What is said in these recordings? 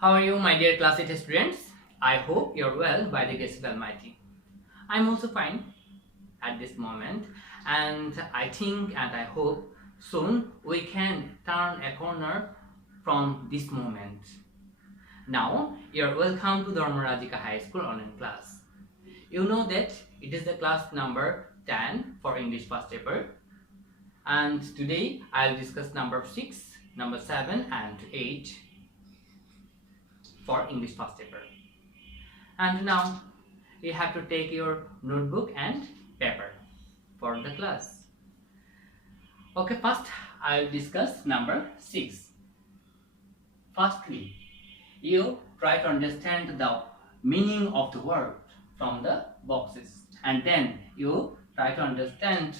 How are you, my dear class 8 students? I hope you're well by the grace of Almighty. I'm also fine at this moment, and I think and I hope soon we can turn a corner from this moment. Now, you're welcome to Dharmarajika High School online class. You know that it is the class number 10 for English first paper, and today I'll discuss number 6, number 7, and 8 for English first paper. And now you have to take your notebook and paper for the class. Okay, first I'll discuss number 6. Firstly, you try to understand the meaning of the word from the boxes, and then you try to understand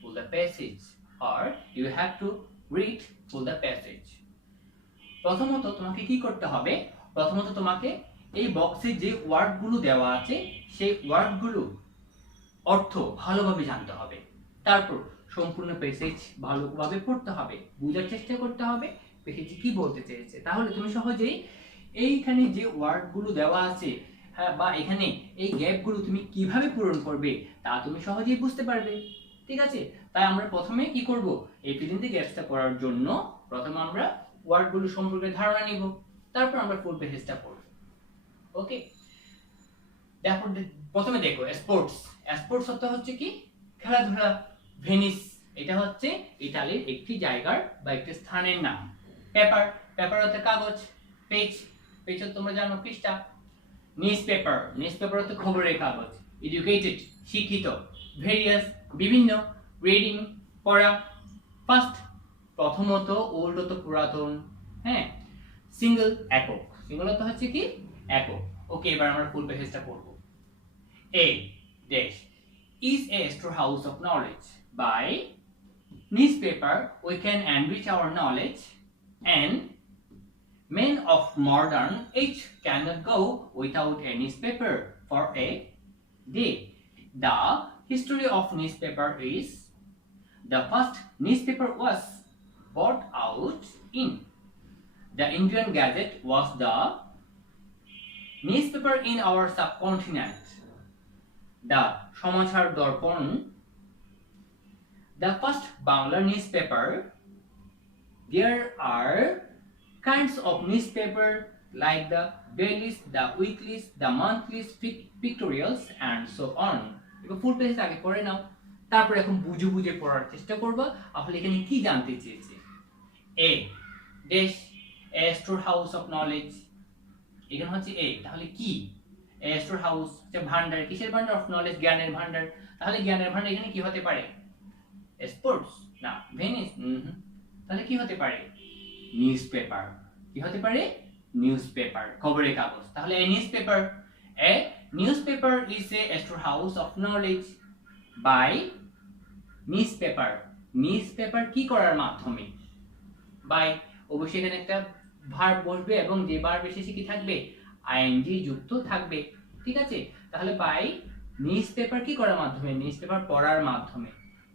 full the passage, or you have to read full the passage. প্রথমত তোমাকে কি করতে হবে? প্রথমত তোমাকে এই বক্সে যে ওয়ার্ডগুলো দেওয়া আছে সেই ওয়ার্ডগুলো অর্থ ভালোভাবে জানতে হবে। তারপর সম্পূর্ণ প্যাসেজ ভালোভাবে পড়তে হবে, বোঝার চেষ্টা করতে হবে প্যাসেজে কি বলতে চেয়েছে। তাহলে তুমি সহজেই এইখানে যে ওয়ার্ডগুলো দেওয়া আছে বা এখানে এই গ্যাপগুলো তুমি কিভাবে পূরণ করবে তা তুমি সহজেই বুঝতে পারবে। ঠিক আছে, তাই আমরা প্রথমে কি করব, এই ফিল ইন দ্য গ্যাপসটা করার জন্য প্রথমে আমরা ওয়ার্ডগুলো সম্পর্কে ধারণা নিব, তারপর আমরা ফুল প্যাসেজটা পড়ব। ওকে, দেখো প্রথমে দেখো স্পোর্টস। স্পোর্টস অর্থ হচ্ছে কি? খেলাধুলা। ভেনিস এটা হচ্ছে ইতালির একটি জায়গার বা একটি স্থানের নাম। পেপার, পেপার অর্থ কাগজ। পেজ, পেজ তোমরা জানো পৃষ্ঠা। নিউজ পেপার, নিউজ পেপার অর্থ খবরের কাগজ। এডুকেটেড শিক্ষিত। ভেরিয়াস বিভিন্ন। রিডিং পড়া। ফার্স্ট প্রথমত, ওল্ড অর্থ পুরাতন। হ্যাঁ, সিঙ্গেল একক, সিঙ্গেল অর্থ হচ্ছে কি? একক। ওকে, এবার আমরা ফুল প্যাসেজটা পড়ব। A dash is a storehouse of knowledge. By newspaper we can enrich our knowledge, and men of modern age cannot go without a newspaper for a day. The history of newspaper is the first newspaper was brought out in the Indian Gazette was the newspaper in our subcontinent. The Samachar Dorpon, the first Bangla newspaper. There are kinds of newspaper like the dailies, the weeklies, the monthlies, pictorials, and so on. এবার full page আগে পড়ে নাও, তারপর এখন বুঝে বুঝে পড়ার চেষ্টা করবা আসলে এখানে কি জানতে চেয়েছে। এ দেশ, এ স্টোর হাউস অফ নলেজ, এখানে হচ্ছে এ, তাহলে কি? স্টোর হাউস হচ্ছে ভান্ডার, কিসের ভান্ডার? অফ নলেজ, জ্ঞানের ভান্ডার। তাহলে জ্ঞানের ভান্ডার এখানে কি হতে পারে? স্পোর্টস না, ভেনিস। তাহলে কি হতে পারে? News paper. কি হতে পারে? নিউজ পেপার, খবরের কাগজ। তাহলে a news paper, a news paper is a store house of knowledge by news paper. News paper কি করার মাধ্যমে? বাই, অবশ্যই এখানে একটা ভার্ব বসবে এবং যে ভার্ব শেষে কি থাকবে? আইএনজি যুক্ত থাকবে। ঠিক আছে, তাহলে বাই নিউজ পেপার কি করার মাধ্যমে? নিউজ পেপার পড়ার মাধ্যমে।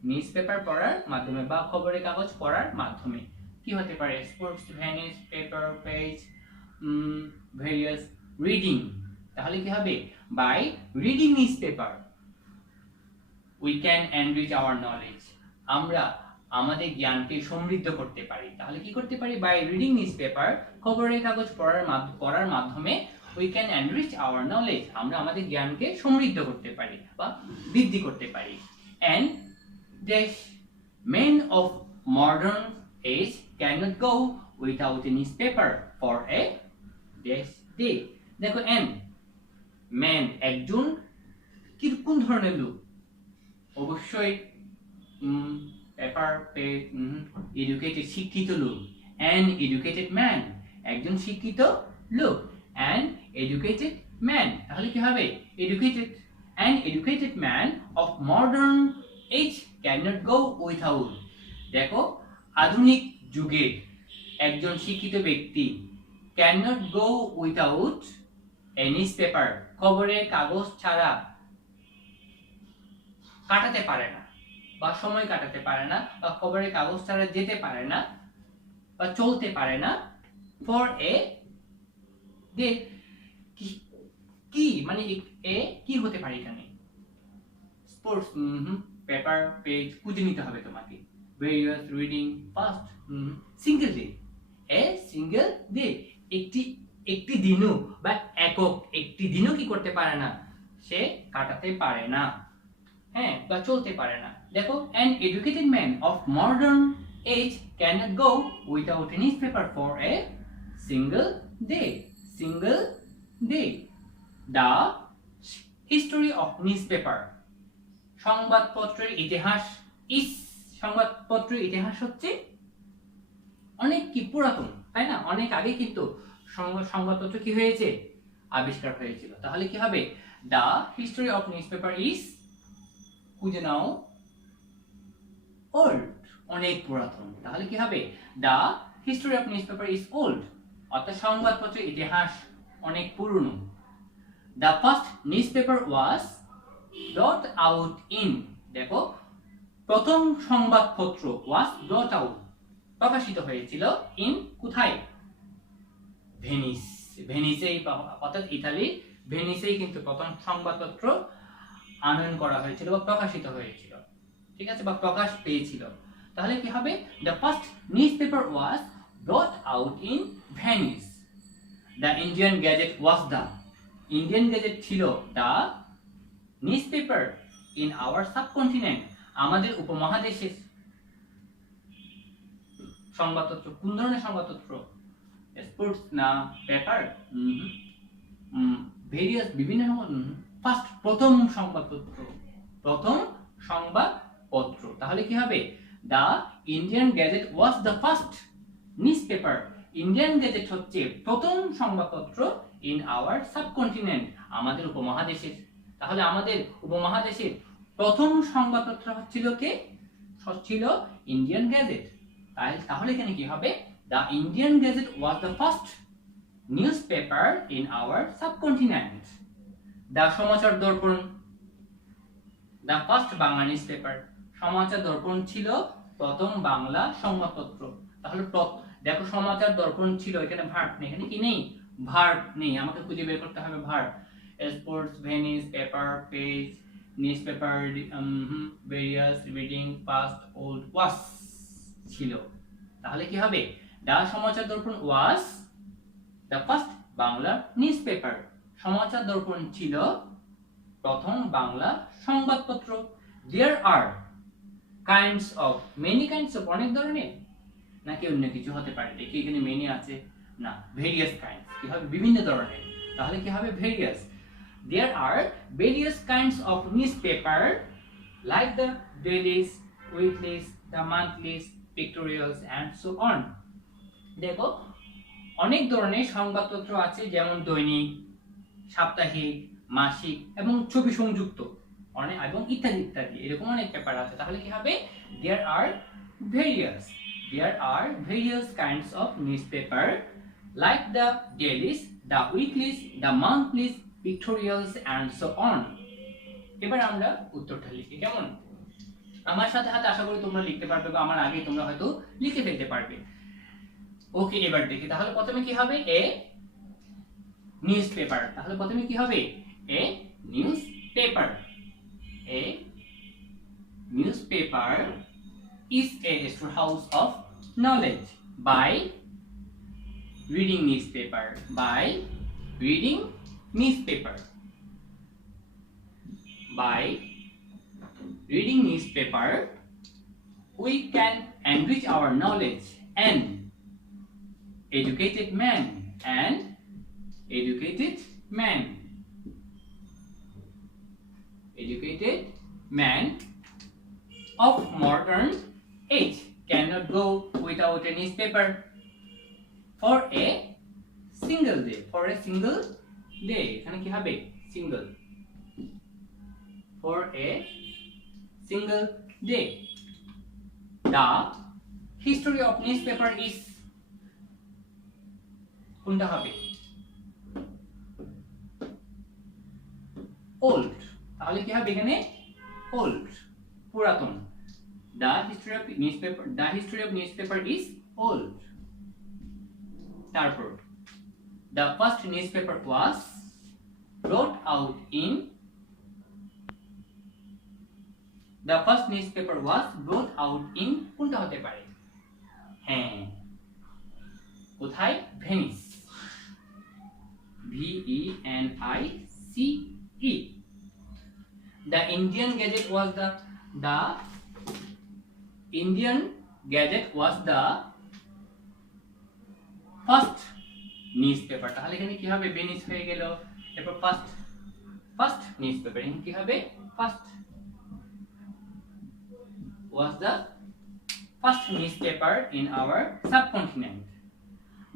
নিউজ পেপার পড়ার মাধ্যমে বা খবরের কাগজ পড়ার মাধ্যমে। কি হতে পারে? Sports, Venice, paper, page, various, reading. তাহলে কি হবে? By reading newspaper we can enrich our knowledge. আমরা আমাদের জ্ঞানকে সমৃদ্ধ করতে পারি। তাহলে কি করতে পারি? বাই রিডিং নিউজ পেপার, খবরের কাগজ পড়ার মাধ্যমে we can enrich our knowledge, আমরা আমাদের জ্ঞানকে সমৃদ্ধ করতে পারি বা বৃদ্ধি করতে পারি। এন্ড দেশ men of modern age can't go without a news paper for a day. দেখো এন, ম্যান একজন কি কোন ধরনের লোক? অবশ্যই পেপার, পেজ, এডুকেটেড শিক্ষিত লোক। অ্যান এডুকেটেড ম্যান, একজন শিক্ষিত লোক। অ্যান এডুকেটেড ম্যান, তাহলে কি হবে? Educated. An educated man of modern age can't go without. দেখো আধুনিক যুগের একজন শিক্ষিত ব্যক্তি can't go without a news paper, খবরের কাগজ ছাড়া কাটাতে পারে না বা সময় কাটাতে পারে না বা খবরের কাগজ ছাড়া যেতে পারে না বা চলতে পারে না ফর এ দে কি মানে এ কি হতে পারে এখানে? স্পোর্টস, পেপার, পেজ খুঁজে নিতে হবে তোমাকে। Various, reading, fast, single day, a single day, একটি দিনও বা একক একটি দিনও কি করতে পারে না, সে কাটাতে পারে না, হ্যাঁ, বা চলতে পারে না। দেখো, an educated man of modern age cannot go without a newspaper for a single day. Single day. The history of newspaper. সংবাদপত্রের ইতিহাস সংবাদপত্রের ইতিহাস হচ্ছে অনেক কি পুরাতন, তাই না? অনেক আগে কিন্তু সংবাদপত্র কি হয়েছে, আবিষ্কার হয়েছিল। তাহলে কি হবে? The history of newspaper is, খুঁজে নাও, ওল্ড, অনেক পুরাতন। তাহলে কি হবে? The history of newspaper is old, অর্থাৎ সংবাদপত্রের ইতিহাস অনেক পুরনো। The first newspaper was brought out in, দেখো, প্রথম সংবাদপত্র ওয়াজ ব্রট আউট, প্রকাশিত হয়েছিল, ইন, কোথায়? ভেনিস, ভেনিসেই, অর্থাৎ ইতালির ভেনিসেই কিন্তু প্রথম সংবাদপত্র আনয়ন করা হয়েছিল বা প্রকাশিত হয়েছিল, ঠিক আছে, বা প্রকাশ পেয়েছিল। তাহলে কি হবে? The first newspaper was brought out in Venice. The Indian Gazette was, the Indian Gazette ছিল the newspaper in our subcontinent, আমাদের উপমহাদেশের সংবাদপত্র। কোন ধরনের সংবাদপত্র? স্পোর্টস না পেপার? ভেরিয়াস, বিভিন্ন ফার্স্ট, প্রথম সংবাদপত্র, প্রথম সংবাদপত্র। তাহলে কি হবে? The Indian Gazette was the first newspaper, Indian gadget হচ্ছে প্রথম সংবাদপত্র, ইন আওয়ার সাবকন্টিনেন্ট, আমাদের উপমহাদেশের। তাহলে আমাদের উপমহাদেশের প্রথম সংবাদপত্র হচ্ছিল কে? ছিল ইন্ডিয়ান গ্যাজেট। তাহলে এখানে কি হবে? The Indian Gazette was the first newspaper in our subcontinent. The Samachar Darpan, the first Bangla newspaper, Samachar Darpan ছিল প্রথম বাংলা সংবাদপত্র। তাহলে দেখো, সমাচার দর্পণ ছিল, এখানে ভার্ব নেই, এখানে কি নেই? ভার্ব নেই, আমাকে খুঁজে বের করতে হবে verb. Sports, Venice, paper, page, newspaper, various, reading, fast, old, was ছিল। তাহলে কি হবে? The Samachar Darpan was the first Bangla newspaper, Samachar Darpan ছিল প্রথম বাংলা সংবাদপত্র। There are kinds of, many kinds of, অনেক ধরনের, নাকি অন্য কিছু হতে পারে? দেখি এখানে মেনি আছে, না, ভেরিয়াস কাইন্ডস, কি হবে? বিভিন্ন ধরনের। তাহলে কি হবে? Various. There are various kinds of newspaper like the dailies, weeklies, the monthlies, pictorials and so on. দেখো, অনেক ধরনের সংবাদপত্র আছে, যেমন দৈনিক, সাপ্তাহিক, মাসিক এবং ছবি সংযুক্ত, অনেক, এবং ইত্যাদি ইত্যাদি, এরকম অনেক পেপার আছে। তাহলে কি হবে? There are various kinds of newspaper like the dailies, the weeklies, the monthlies, pictorials and so on. এবার আমরা উত্তরটা লিখি, কেমন? আমার সাথে সাথে আশা করি তোমরা লিখতে পারবে, বা আমার আগে তোমরা হয়তো লিখে ফেলতে পারবে। ওকে, এবার দেখি। তাহলে প্রথমে কি হবে? A newspaper. তাহলে প্রথমে কি হবে? A newspaper. A newspaper is a storehouse of knowledge by reading newspaper. By reading newspaper. By reading newspaper, we can enrich our knowledge and educated man of modern age cannot go without a newspaper for a single day. For a single day, এখানে কি হবে? Single. For a single day. The history of newspaper is, কোনটা হবে? Old. তাহলে কি হবে এখানে? Old, পুরাতন। The history of newspaper is old. তারপর The first newspaper was brought out in The first newspaper was brought out in কোনটা হতে পারে? হ্যাঁ, কোথায়? Venice. VENICE। The Indian Gazette was the Indian Gazette was the first newspaper। তাহলে এখানে কি হবে? ভেনিস হয়ে গেল। এরপর ফার্স্ট নিউজপেপার, এখানে কি হবে? First was the first newspaper in our subcontinent।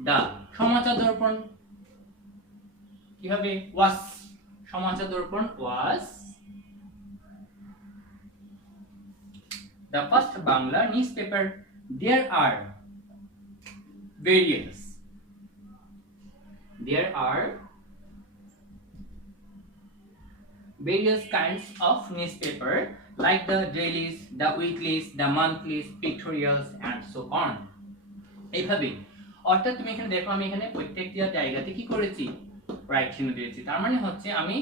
The সমাচার দর্পণ কি হবে? was। Samachar Darpan was the first Bangla newspaper। There are various kinds of newspaper like the dailies, the weeklies, the monthlies, pictorials and so on। এইভাবে অর্থাৎ তুমি এখানে দেখো, আমি এখানে প্রত্যেকটা জায়গাতে কি করেছি? রাইট চিহ্ন দিয়েছি। তার মানে হচ্ছে আমি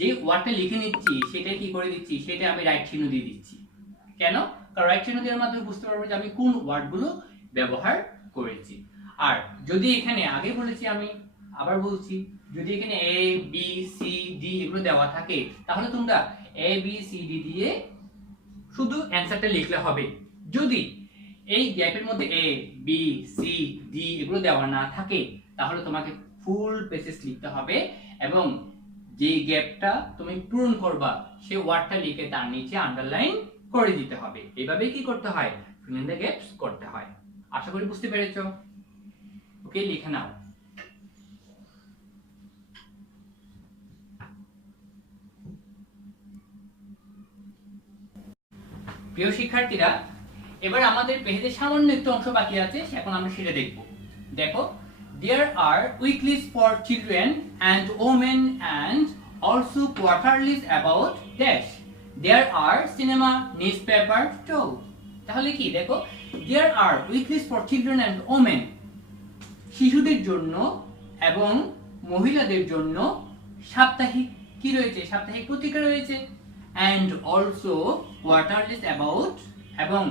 যে ওয়ার্ডটা লিখে নিচ্ছি সেটাই কি করে দিচ্ছি? সেটা আমি রাইট চিহ্ন দিয়ে দিচ্ছি। কেন? কারণ রাইট চিহ্ন দেওয়ার মাধ্যমে বুঝতে পারবো যে আমি কোন ওয়ার্ডগুলো ব্যবহার করেছি। আর যদি এখানে আগে বলেছি, আমি আবার বলছি, যদি এখানে A B C D এগুলো দেওয়া থাকে তাহলে তোমরা A B C D দিয়ে শুধু অ্যানসারটা লিখলে হবে। যদি এই গ্যাপের মধ্যে A B C D এগুলো দেওয়া না থাকে তাহলে তোমাকে ফুল পেজেস লিখতে হবে এবং যে গ্যাপটা তুমি পূরণ করবা সেই ওয়ার্ডটা লিখে তার নিচে আন্ডারলাইন করে দিতে হবে। এইভাবেই কি করতে হয়? ফিল ইন দ্য গ্যাপস করতে হয়। আশা করি বুঝতে পেরেছো। ওকে, লিখে নাও। প্রিয় শিক্ষার্থীরা, এবার আমাদের পেজে সামান্য একটু অংশ বাকি আছে, এখন আমরা সেটা দেখব। দেখো, there are weeklies for children and women and also quarterlies about dash। there are cinema newspaper too। তাহলে কি? দেখো, there are weeklies for children and women, শিশুদের জন্য এবং মহিলাদের জন্য সাপ্তাহিক কি রয়েছে? সাপ্তাহিক পত্রিকা রয়েছে। and also quarterlies about, এবং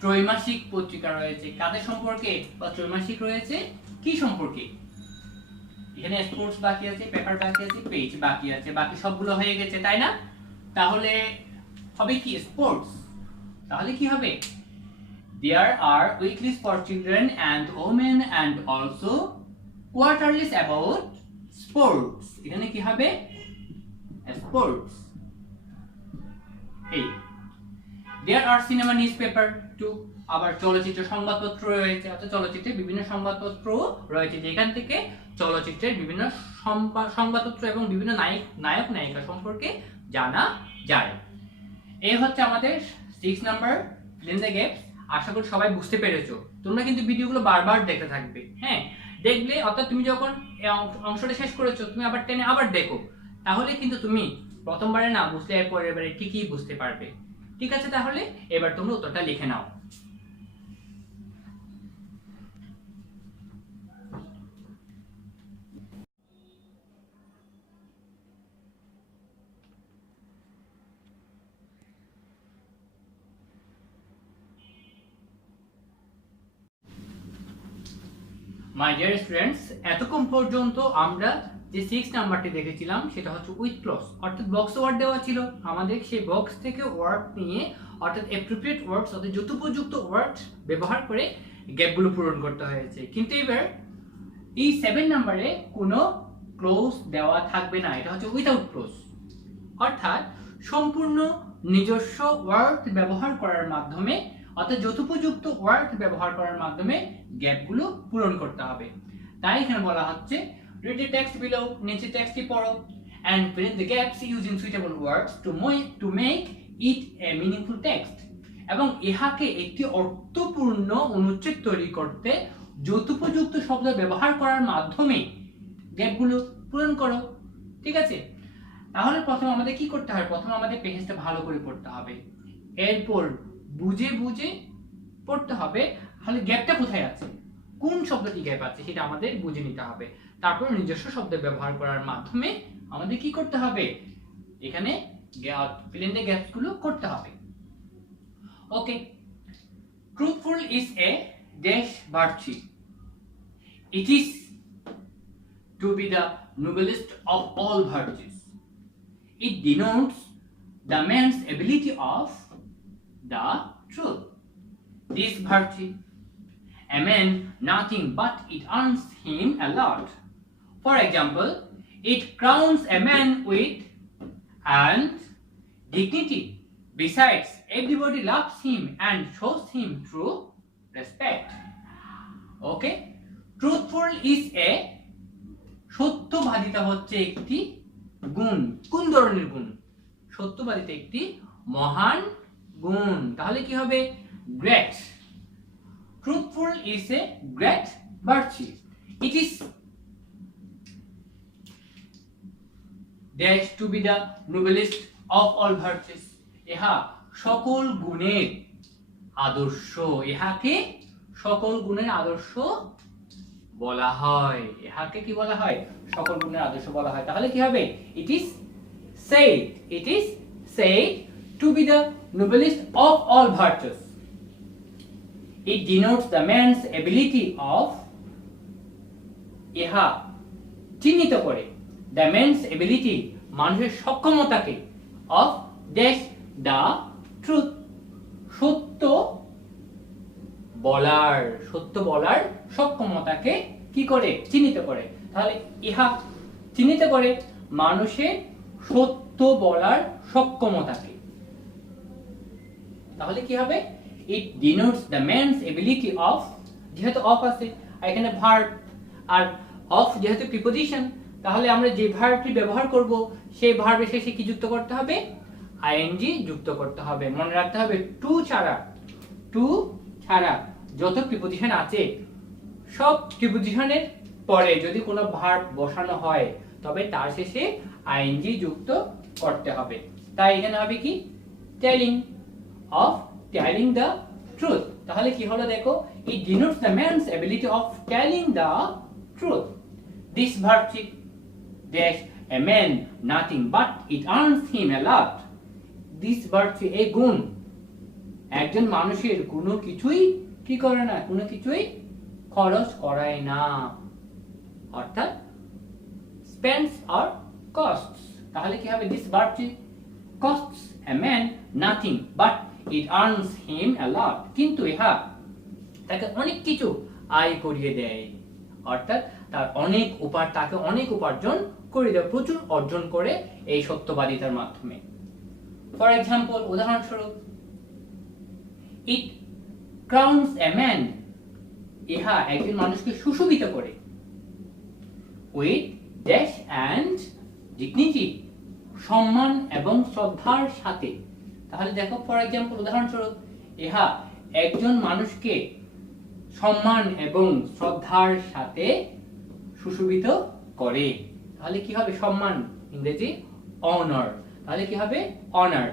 ত্রৈমাসিক পত্রিকা রয়েছে। কাদের সম্পর্কে? বা ত্রৈমাসিক রয়েছে কি সম্পর্কে? এখানে স্পোর্টস বাকি আছে, পেপার বাকি আছে, পেজ বাকি আছে, বাকি সবগুলো হয়ে গেছে, তাই না? তাহলে হবে কি? স্পোর্টস। তাহলে কি হবে? there are weeklies for children and women and also quarterlies about sports। এখানে কি হবে? স্পোর্টস। এই there are cinema newspaper too। আবার চলচ্চিত্র সংবাদপত্র রয়েছে, অর্থাৎ চলচ্চিত্রের বিভিন্ন সংবাদপত্র রয়েছে, যেখান থেকে চলচ্চিত্রের বিভিন্ন সংবাদপত্র এবং বিভিন্ন নায়ক নায়িকা সম্পর্কে জানা যায়। এই হচ্ছে আমাদের 6 number fill in the gaps। আশা করি সবাই বুঝতে পেরেছো। তোমরা কিন্তু ভিডিওগুলো বারবার দেখতে থাকবে। হ্যাঁ, দেখলে, অর্থাৎ তুমি যখন অংশটা শেষ করেছো তুমি আবার টেনে আবার দেখো, তাহলে কিন্তু তুমি প্রথমবারে না বুঝলে এর পরের বারে ঠিকই বুঝতে পারবে। ঠিক আছে, তাহলে এবার তোমরা উত্তরটা লিখে নাও। মাই ডিয়ার স্টুডেন্টস, এতক্ষণ পর্যন্ত আমরা যে 6 নাম্বারটি দেখেছিলাম সেটা হচ্ছে উইথ ক্লজ, অর্থাৎ বক্স ওয়ার্ড দেওয়া ছিল, আমাদের সেই বক্স থেকে ওয়ার্ড নিয়ে, অর্থাৎ অ্যাপ্রোপ্রিয়েট ওয়ার্ডস, অর্থাৎ যথোপযুক্ত ওয়ার্ড ব্যবহার করে গ্যাপগুলো পূরণ করতে হয়েছে। কিন্তু এবার এই 7 নাম্বারে কোনো ক্লোজ দেওয়া থাকবে না, এটা হচ্ছে উইথাউট ক্লোজ, অর্থাৎ সম্পূর্ণ নিজস্ব ওয়ার্ড ব্যবহার করার মাধ্যমে, অর্থাৎ যথোপযুক্ত ওয়ার্ড ব্যবহার করার মাধ্যমে গ্যাপগুলো পূরণ করতে হবে। তাই এখানে বলা হচ্ছে read the text below, নিচে টেক্সটটি পড়ো, and fill in the gaps using suitable words to make it a meaningful text। এবং ইহাকে একটি অর্থপূর্ণ অনুচ্ছেদ তৈরি করতে যথোপযুক্ত শব্দ ব্যবহার করার মাধ্যমে গ্যাপগুলো পূরণ করো। ঠিক আছে, তাহলে প্রথমে আমাদের কি করতে হবে? প্রথমে আমাদের পেজটা ভালো করে পড়তে হবে, এরপর বুঝে বুঝে পড়তে হবে তাহলে গ্যাপটা কোথায় আছে, কোন শব্দটিকে পাচ্ছে সেটা আমাদের বুঝে নিতে হবে। তারপর নিজস্ব শব্দ ব্যবহার করার মাধ্যমে আমাদের কি করতে হবে, এখানে fill in the gaps গুলো করতে হবে। ওকে, truthful is a dash virtue. It is to be the noblest of all virtues. It denotes the man's ability of the truth. This virtue, a man nothing but it earns him a lot. For example, it crowns a man with and dignity. Besides, everybody loves him and shows him true respect. Okay, truthful is a সত্যবাদিতা হচ্ছে একটি গুণ। কোন ধরনের গুণ? সত্যবাদিতা একটি মহান গুণ। তাহলে কি হবে? Great. Truthful is a great virtue. It is dash to be the noblest of all virtues. ইহা সকল গুণের আদর্শ। ইহাকে সকল গুণের আদর্শ বলা হয়। ইহাকে কি বলা হয়? সকল গুণের আদর্শ বলা হয়। তাহলে কি হবে? It is said to be the noblest of all virtues. It denotes the man's ability of, ইহা চিহ্নিত করে the man's ability, মানুষের সক্ষমতাকে, of dash the truth, সত্য বলার সক্ষমতাকে কি করে? চিহ্নিত করে। তাহলে ইহা চিহ্নিত করে মানুষের সত্য বলার সক্ষমতাকে। তাহলে কি হবে? It denotes the man's ability of, যেহেতু of আছে আর এখানে verb, আর of যেহেতু প্রিপোজিশন, তাহলে আমরা যে ভার্বটি ব্যবহার করব সেই ভার্বের শেষে কি যুক্ত করতে হবে? আইএনজি যুক্ত করতে হবে। মনে রাখতে হবে টু ছাড়া যত প্রিপোজিশন আছে সব প্রিপোজিশনের পরে যদি কোনো ভার্ব বসানো হয় তবে তার শেষে আইএনজি যুক্ত করতে হবে। তাই এখানে হবে কি? telling the truth। তাহলে কি হলো দেখো? It denotes the man's ability of telling the truth. This virtue dash a man nothing but it earns him a lot. This virtue, a গুণ, একজন মানুষের কোনো কিছুই কি করে না, কোনো কিছুই খরচ করায় না, অর্থাৎ spends or costs। তাহলে কি হবে? This virtue costs a man nothing but it earns him a lot। কিন্তু ইহা তাকে অনেক কিছু আয় করিয়ে দেয়, অর্থাৎ তার তাকে অনেক উপার্জন করে দেয়, প্রচুর অর্জন করে এই সত্যবাদিতার মাধ্যমে। ফর এক্সাম্পল, উদাহরণস্বরূপ, it crowns a man, ইহা একজন মানুষকে সুশোভিত করে, with dash and dignity, সম্মান এবং শ্রদ্ধার সাথে। তাহলে দেখো, ফর এক্সাম্পল, উদাহরণস্বরূপ, ইহা একজন মানুষকে সম্মান এবং শ্রদ্ধার সাথে সুশোভিত করে। তাহলে কি হবে? সম্মান, ইংরেজি অনার। তাহলে কি হবে? Honour.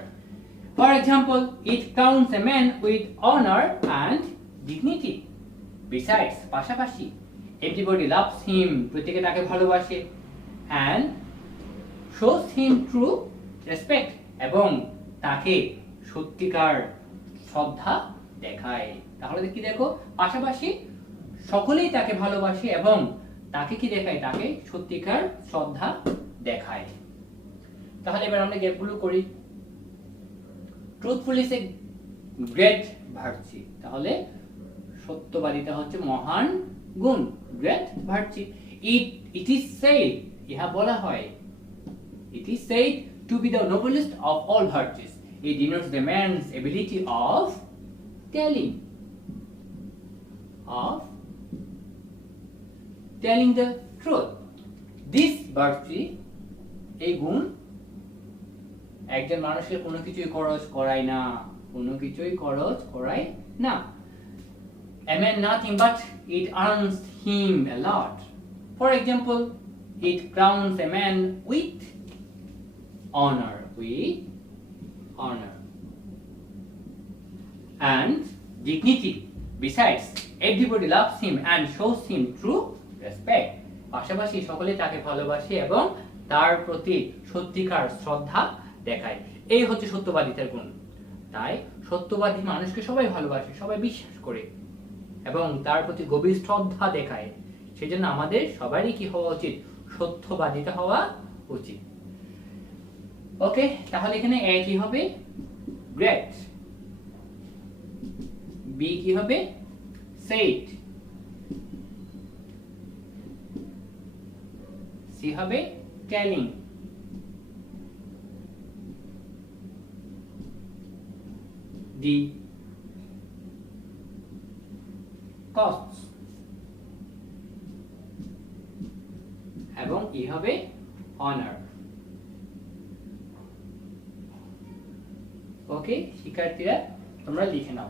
For example, it crowns a man with honor and dignity. Besides, পাশাপাশি, everybody loves him, প্রত্যেকে তাকে ভালোবাসে, and shows him true respect, এবং তাকে সত্যিকার শ্রদ্ধা দেখায়। তাহলে কি দেখো, পাশাপাশি সকলেই তাকে ভালোবাসে এবং তাকে কি দেখায়? তাকে সত্যিকার শ্রদ্ধা দেখায়। তাহলে এবার আমরা গ্যাপগুলো করি। Truthful is a great virtue. তাহলে সত্যবাদিতা হচ্ছে মহান গুণ, great virtue. It is said, ইহা বলা হয়, it is said to B the noblest of all virtues. It denotes the man's ability of telling the truth. This virtue, এই গুণ, একজন মানুষের কোনো কিছুই খরচ করায় না, A man nothing but it earns him a lot. For example, it crowns a man with honor, and dignity. Besides, everybody loves him and shows him true respect. পাশাপাশি সকলে তাকে ভালোবাসে এবং তার প্রতি সত্যিকার শ্রদ্ধা দেখায়। এই হচ্ছে সত্যবাদিতার গুণ। তাই সত্যবাদী মানুষকে সবাই ভালোবাসে, সবাই বিশ্বাস করে এবং তার প্রতি গভীর শ্রদ্ধা দেখায়। সেজন্য আমাদের সবারই কি হওয়া উচিত? সত্যবাদিতা হওয়া উচিত। ওকে, তাহলে এখানে এ কি হবে? গ্রেট। বি কি হবে? said। সি হবে telling। ডি costs এবং ই হবে honor। ওকে শিক্ষার্থীরা, তোমরা লিখে নাও।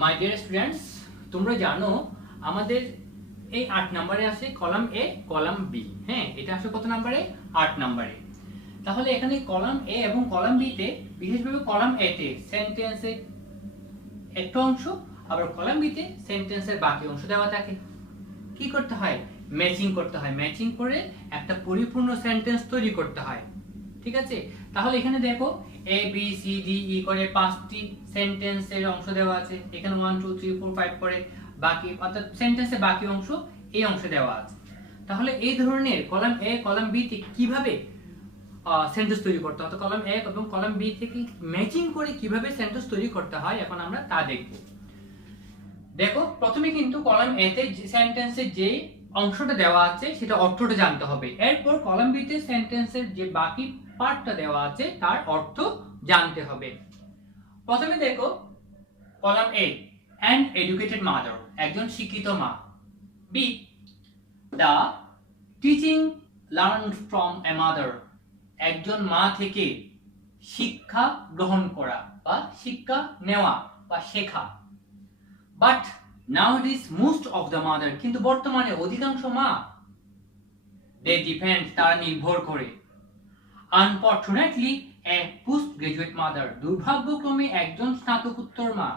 মাই ডিয়ার স্টুডেন্টস, তোমরা জানো আমাদের এই 8 নম্বরে আছে কলাম এ, কলাম বি। হ্যাঁ, এটা আসলে কত নম্বরে? 8 নম্বরে। তাহলে এখানে কলাম এ এবং কলাম বি তে, বিশেষভাবে কলাম এ তে সেন্টেন্সের একটা অংশ, আবার কলাম বি তে সেন্টেন্সের বাকি অংশ দেওয়া থাকে। কি করতে হয়? ম্যাচিং করতে হয়। ম্যাচিং করে একটা পরিপূর্ণ সেন্টেন্স তৈরি করতে হয়। ঠিক আছে? তাহলে এখানে দেখো A B C D E করে 5টি সেন্টেন্সের অংশ দেওয়া আছে। এখানে 1 2 3 4 5 করে বাকি, অর্থাৎ সেন্টেন্সের বাকি অংশ এই অংশে দেওয়া আছে। তাহলে এই ধরনের কলাম এ কলাম বি তে কিভাবে সেন্টেন্স তৈরি করতে হয়, কলাম এ এবং কলাম বি থেকে ম্যাচিং করে কিভাবে সেন্টেন্স তৈরি করতে হয়, এখন আমরা তা দেখব। দেখো, প্রথমে কিন্তু কলাম এ তে সেন্টেন্সের যে অংশটা দেওয়া আছে সেটা অর্থটা জানতে হবে। এরপর কলাম বি তে সেন্টেন্সের যে বাকি পার্টটা দেওয়া আছে তার অর্থ জানতে হবে। প্রথমে দেখো column A, an educated mother, একজন শিক্ষিত মা। B, the teaching learned from a mother, একজন মা থেকে শিক্ষা গ্রহণ করা বা শিক্ষা নেওয়া বা শেখা। But nowadays most of the mother, কিন্তু বর্তমানে অধিকাংশ মা, they depend, তারা নির্ভর করে। Unfortunately a post graduate mother, দুর্ভাগ্যক্রমে একজন স্নাতকোত্তর মা,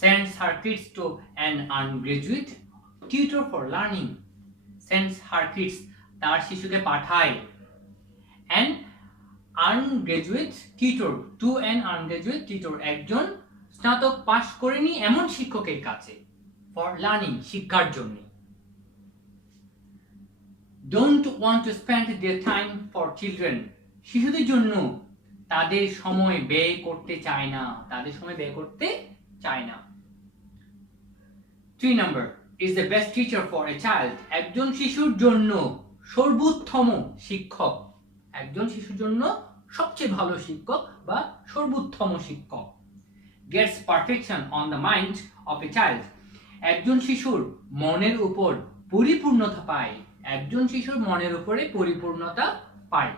sends her kids to an undergraduate tutor for learning, sends her kids, তার শিশুকে পাঠায় an undergraduate tutor, to an undergraduate tutor, একজন স্নাতক পাশ করেনি এমন শিক্ষকের কাছে, for learning, শিক্ষার জন্য। don't want to spend their time for children, শিশুদের জন্য তাদের সময় ব্যয় করতে চায় না, তাদের সময় ব্যয় করতে চায় না। 3 number, is the best teacher for a child, একজন শিশুর জন্য সর্বোত্তম শিক্ষক, একজন শিশুর জন্য সবচেয়ে ভালো শিক্ষক বা সর্বোত্তম শিক্ষক। gets perfection on the mind of a child, একজন শিশুর মনের উপর পরিপূর্ণতা পায়, একজন শিশুর মনের উপরে পরিপূর্ণতা পায়।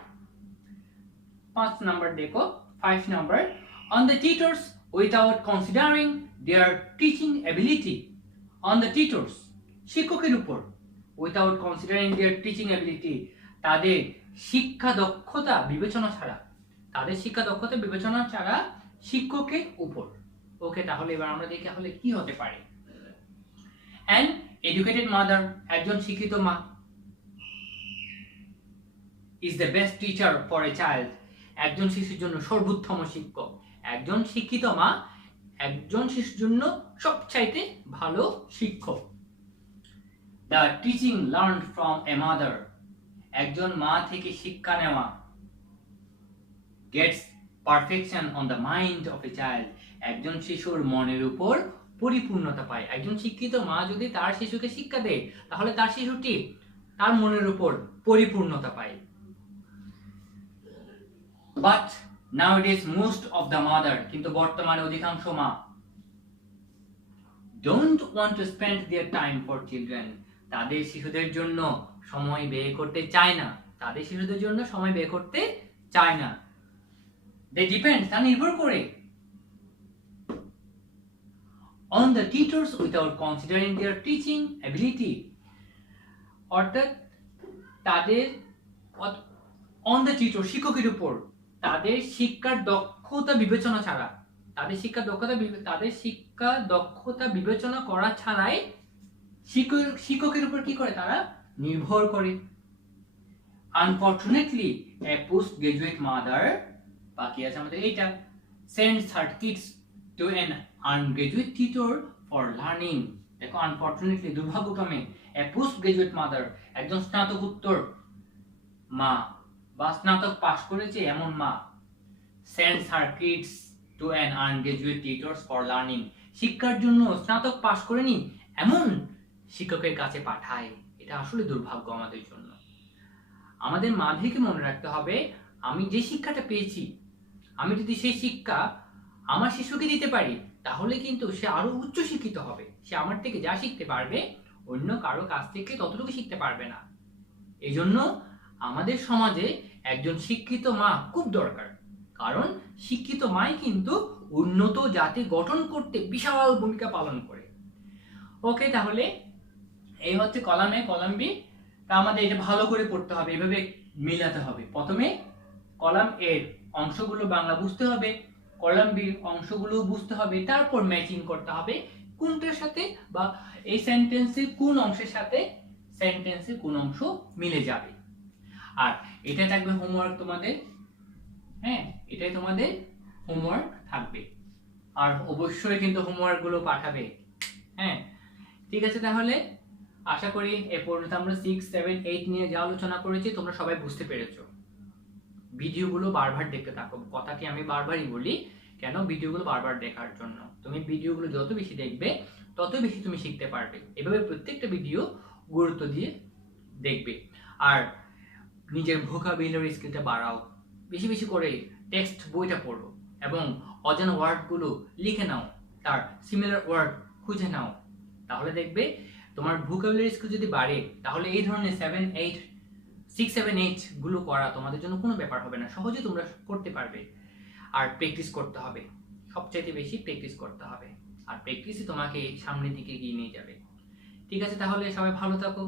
5 নাম্বার দেখো, 5 number, on the tutors without considering their teaching ability, on the tutors, শিক্ষকের উপর, without considering their teaching ability, তাদের শিক্ষা দক্ষতা বিবেচনা ছাড়া, তাদের শিক্ষা দক্ষতা বিবেচনা ছাড়া শিক্ষকের উপর। ওকে, তাহলে এবার আমরা দেখি তাহলে কি হতে পারে। an educated mother, একজন শিক্ষিত মা, is the best teacher for a child, একজন শিশুর জন্য সর্বোত্তম শিক্ষক, একজন শিক্ষিত মা একজন শিশুর জন্য সবচাইতে ভালো শিক্ষক। the teaching learned from a mother, একজন মা থেকে শিক্ষা নেওয়া, gets perfection on the mind of a child, একজন শিশুর মনের উপর পরিপূর্ণতা পায়। একজন শিক্ষিত মা যদি তার শিশুকে শিক্ষা দেয় তাহলে তার শিশুটি তার মনের উপর পরিপূর্ণতা পায়। but nowadays most of the mother, কিন্তু বর্তমানে অধিকাংশ মা, don't want to spend their time for children, তাদের শিশুদের জন্য সময় ব্যয় করতে চায় না, তাদের শিশুদের জন্য সময় ব্যয় করতে চায় না। they depend, তা নির্ভর করে on the tutors without considering their teaching ability, অর্থাৎ তাদের অন দ্য টিচার, শিক্ষকের উপর তাদের শিক্ষার দক্ষতা বিবেচনা ছাড়া, তাদের শিক্ষা দক্ষতা বিবেচনা করা ছাড়াই শিক্ষকের উপর কি করে, তারা নির্ভর করে। Unfortunately a post graduate mother, বাকি আছে আমাদের এইটা, sends her kids to an ungraduate teacher for learning. দেখো আনফরচুনেটলি, দুর্ভাগ্যক্রমে, এ পোস্ট গ্রাজুয়েট মাদার, একজন স্নাতকোত্তর মা বা স্নাতক পাশ করেছে এমন মা, sends her kids to an ungraduate teachers for learning, শিক্ষার জন্য স্নাতক পাশ করেনি এমন শিক্ষকের কাছে পাঠায়। এটা আসলে দুর্ভাগ্য আমাদের জন্য। আমাদের মাঝেকে মনে রাখতে হবে, আমি যে শিক্ষাটা পেয়েছি, আমি যদি সেই শিক্ষা আমার শিশুকে দিতে পারি, তাহলে কিন্তু সে আরো উচ্চ শিক্ষিত হবে। সে আমার থেকে যা শিখতে পারবে, অন্য কারো কাছ থেকে ততটুকু শিখতে পারবে না। এই জন্য আমাদের সমাজে একজন শিক্ষিত মা খুব দরকার, কারণ শিক্ষিত মাই কিন্তু উন্নত জাতি গঠন করতে বিশাল ভূমিকা পালন করে। ওকে, তাহলে এই হচ্ছে কলাম এ, কলাম বি। তা আমাদের এটা ভালো করে পড়তে হবে, এভাবে মিলাতে হবে। প্রথমে কলাম এর অংশগুলো বাংলা বুঝতে হবে, কলাম বির অংশগুলো বুঝতে হবে, তারপর ম্যাচিং করতে হবে কোনটার সাথে, বা এই সেন্টেন্সের কোন অংশের সাথে সেন্টেন্সের কোন অংশ মিলে যাবে। আর এটা থাকবে হোমওয়ার্ক তোমাদের, হ্যাঁ, এটাই তোমাদের হোমওয়ার্ক থাকবে। আর অবশ্যই কিন্তু হোমওয়ার্ক গুলো পাঠাবে, হ্যাঁ, ঠিক আছে। তাহলে আশা করি এ পর্যন্ত আমরা 6, 7, 8 নিয়ে যা আলোচনা করেছি তোমরা সবাই বুঝতে পেরেছো। ভিডিওগুলো বারবার দেখতে থাকো, কথাটি আমি বারবারই বলি, কেন, ভিডিওগুলো বারবার দেখার জন্য। তুমি ভিডিওগুলো যত বেশি দেখবে তত বেশি তুমি শিখতে পারবে। এভাবে প্রত্যেকটা ভিডিও গুরুত্ব দিয়ে দেখবে। আর নিজের ভোকাবুলারি স্কিলটা বাড়াও, বেশি বেশি করে টেক্সট বইটা পড়ো এবং অজানা ওয়ার্ডগুলো লিখে নাও, তার সিমিলার ওয়ার্ড খুঁজে নাও। তাহলে দেখবে তোমার ভোকাবুলারি স্কিল যদি বাড়ে, তাহলে এই ধরনের 6, 7, 8 গুলো করা তোমাদের জন্য কোনো ব্যাপার হবে না, সহজে তোমরা করতে পারবে। আর প্র্যাকটিস করতে হবে, সবচেয়ে বেশি প্র্যাকটিস করতে হবে। আর প্র্যাকটিসই তোমাকে সামনের দিকে এগিয়ে নিয়ে যাবে। ঠিক আছে, তাহলে সবাই ভালো থাকো।